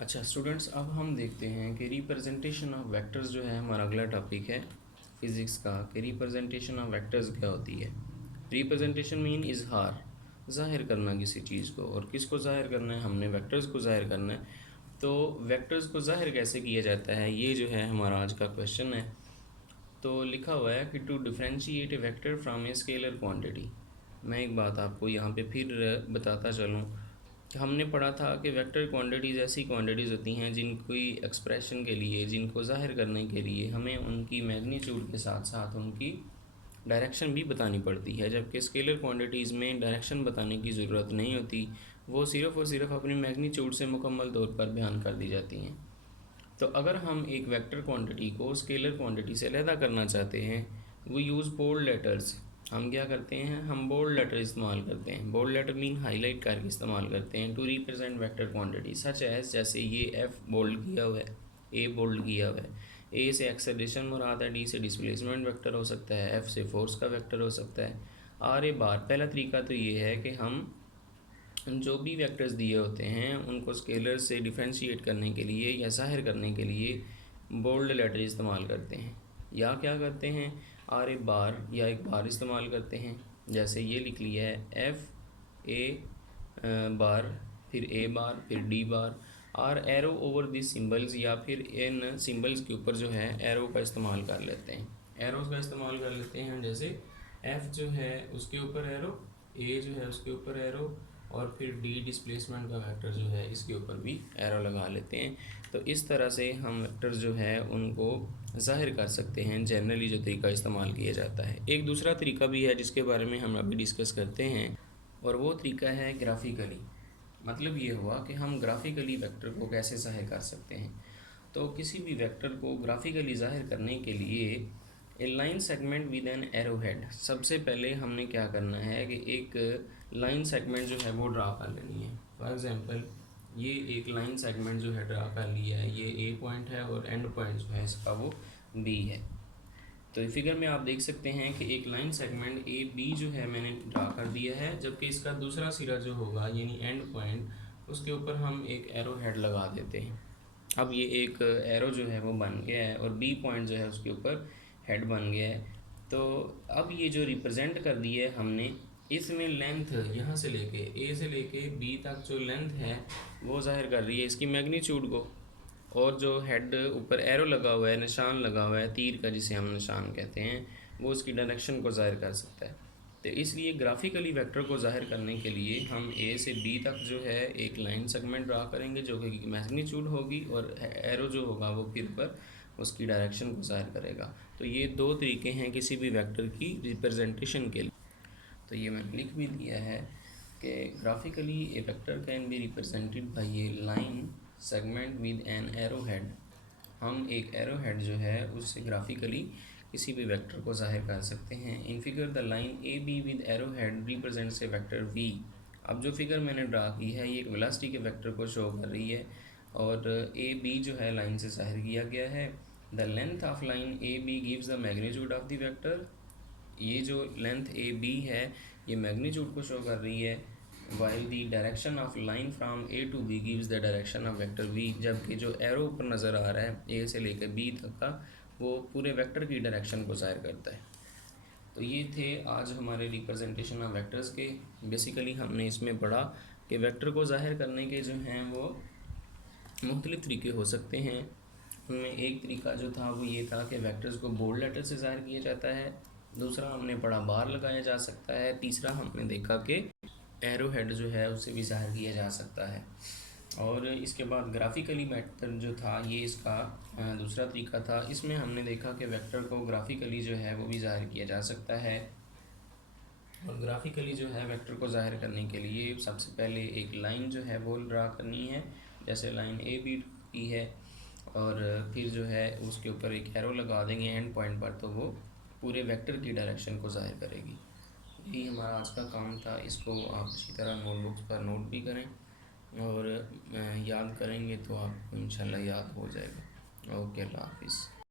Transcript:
अच्छा स्टूडेंट्स, अब हम देखते हैं कि रिप्रेजेंटेशन ऑफ वेक्टर्स जो है हमारा अगला टॉपिक है फिज़िक्स का, कि रिप्रेजेंटेशन ऑफ वेक्टर्स क्या होती है। रिप्रेजेंटेशन मीन इजहार, ज़ाहिर करना किसी चीज़ को, और किसको ज़ाहिर करना है, हमने वेक्टर्स को ज़ाहिर करना है। तो वेक्टर्स को ज़ाहिर कैसे किया जाता है, ये जो है हमारा आज का क्वेश्चन है। तो लिखा हुआ है कि to differentiate a vector from a scalar quantity. मैं एक बात आपको यहाँ पे फिर बताता चलूँ कि हमने पढ़ा था कि वेक्टर क्वांटिटीज़ ऐसी क्वांटिटीज़ होती हैं जिनकी एक्सप्रेशन के लिए, जिनको ज़ाहिर करने के लिए हमें उनकी मैग्नीट्यूड के साथ साथ उनकी डायरेक्शन भी बतानी पड़ती है, जबकि स्केलर क्वांटिटीज़ में डायरेक्शन बताने की ज़रूरत नहीं होती। वो सिर्फ़ और सिर्फ अपनी मैग्नीट्यूड से मुकम्मल तौर पर बयान कर दी जाती हैं। तो अगर हम एक वेक्टर क्वांटिटी को स्केलर क्वांटिटी से अलहदा करना चाहते हैं, वो यूज़ बोल्ड लेटर्स। हम क्या करते हैं, हम बोल्ड लेटर इस्तेमाल करते हैं। बोल्ड लेटर मीन हाईलाइट करके इस्तेमाल करते हैं to represent vector quantity such as, जैसे ये एफ बोल्ड किया हुआ है, ए बोल्ड किया हुआ है। ए से एक्सेलरेशन मुराद है, डी से डिस्प्लेसमेंट वेक्टर हो सकता है, एफ से फोर्स का वेक्टर हो सकता है। आर ए बार, पहला तरीका तो ये है कि हम जो भी वेक्टर्स दिए होते हैं उनको स्केलर से डिफ्रेंशिएट करने के लिए या ज़ाहिर करने के लिए बोल्ड लेटर इस्तेमाल करते हैं, या क्या करते हैं, आर ए बार या एक बार इस्तेमाल करते हैं। जैसे ये लिख लिया है एफ ए बार, फिर ए बार, फिर D bar. R arrow over this symbols, या फिर इन सिंबल्स के ऊपर जो है एरो का इस्तेमाल कर लेते हैं। एरोज का इस्तेमाल कर लेते हैं, जैसे एफ जो है उसके ऊपर एरो, ए जो है उसके ऊपर एरो, और फिर डी डिस्प्लेसमेंट का वेक्टर जो है इसके ऊपर भी एरो लगा लेते हैं। तो इस तरह से हम वेक्टर जो है उनको ज़ाहिर कर सकते हैं, जनरली जो तरीका इस्तेमाल किया जाता है। एक दूसरा तरीका भी है जिसके बारे में हम अभी डिस्कस करते हैं, और वो तरीका है ग्राफिकली। मतलब ये हुआ कि हम ग्राफिकली वेक्टर को कैसे ज़ाहिर कर सकते हैं। तो किसी भी वेक्टर को ग्राफिकली ज़ाहिर करने के लिए a line segment with an arrow head, सबसे पहले हमने क्या करना है कि एक लाइन सेगमेंट जो है वो ड्रा कर लेनी है। फॉर एग्ज़ाम्पल ये एक लाइन सेगमेंट जो है ड्रा कर लिया है, ये ए पॉइंट है और एंड पॉइंट जो है इसका वो बी है। तो फिगर में आप देख सकते हैं कि एक लाइन सेगमेंट ए बी जो है मैंने ड्रा कर दिया है, जबकि इसका दूसरा सिरा जो होगा यानी एंड पॉइंट, उसके ऊपर हम एक एरो हेड लगा देते हैं। अब ये एक एरो जो है वो बन गया है और बी पॉइंट जो है उसके ऊपर हेड बन गया है। तो अब ये जो रिप्रेजेंट कर दिया है हमने, इसमें लेंथ यहाँ से लेके ए से लेके बी तक जो लेंथ है वो ज़ाहिर कर रही है इसकी मैग्नीट्यूड को, और जो हेड ऊपर एरो लगा हुआ है, निशान लगा हुआ है तीर का जिसे हम निशान कहते हैं, वो उसकी डायरेक्शन को ज़ाहिर कर सकता है। तो इसलिए ग्राफिकली वेक्टर को ज़ाहिर करने के लिए हम ए से बी तक जो है एक लाइन सेगमेंट ड्रा करेंगे जो कि मैग्नीट्यूड होगी, और एरो जो होगा वो फिर पर उसकी डायरेक्शन को ज़ाहिर करेगा। तो ये दो तरीके हैं किसी भी वेक्टर की रिप्रेजेंटेशन के लिए। तो ये मैंने लिख भी दिया है कि graphically A vector can be represented by A line segment with an arrow head. हम एक एरो हेड जो है उससे ग्राफिकली किसी भी वेक्टर को जाहिर कर सकते हैं। In figure the line A B with arrow head represents a vector V. अब जो फिगर मैंने ड्रा की है ये एक वेलोसिटी के वेक्टर को शो कर रही है, और ए बी जो है लाइन से जाहिर किया गया है। The length of line A B gives the magnitude of the vector. ये जो लेंथ ए बी है ये मैग्नीट्यूड को शो कर रही है, while the direction of line from A to B gives the direction of vector V. जबकि जो एरो ऊपर नज़र आ रहा है ए से लेकर बी तक का, वो पूरे वेक्टर की डायरेक्शन को ज़ाहिर करता है। तो ये थे आज हमारे रिप्रेजेंटेशन ऑफ वेक्टर्स के। बेसिकली हमने इसमें पढ़ा कि वेक्टर को ज़ाहिर करने के जो हैं वो मुख्तलिफ़ तरीके हो सकते हैं। उनमें एक तरीका जो था वो ये था कि वेक्टर्स को बोल्ड लेटर से ज़ाहिर किया जाता है। दूसरा हमने पढ़ा बार लगाया जा सकता है। तीसरा हमने देखा कि एरो हेड जो है उसे भी ज़ाहिर किया जा सकता है। और इसके बाद ग्राफिकली मेथड जो था ये इसका दूसरा तरीका था। इसमें हमने देखा कि वेक्टर को ग्राफिकली जो है वो भी ज़ाहिर किया जा सकता है। और ग्राफिकली जो है वेक्टर को ज़ाहिर करने के लिए सबसे पहले एक लाइन जो है वो ड्रा करनी है, जैसे लाइन ए बी की है, और फिर जो है उसके ऊपर एक एरो लगा देंगे एंड पॉइंट पर, तो वो पूरे वेक्टर की डायरेक्शन को ज़ाहिर करेगी। यही हमारा आज का काम था। इसको आप इसी तरह नोटबुक्स पर नोट भी करें, और याद करेंगे तो आपको इंशाल्लाह याद हो जाएगा। ओके, अल्लाह हाफिज़।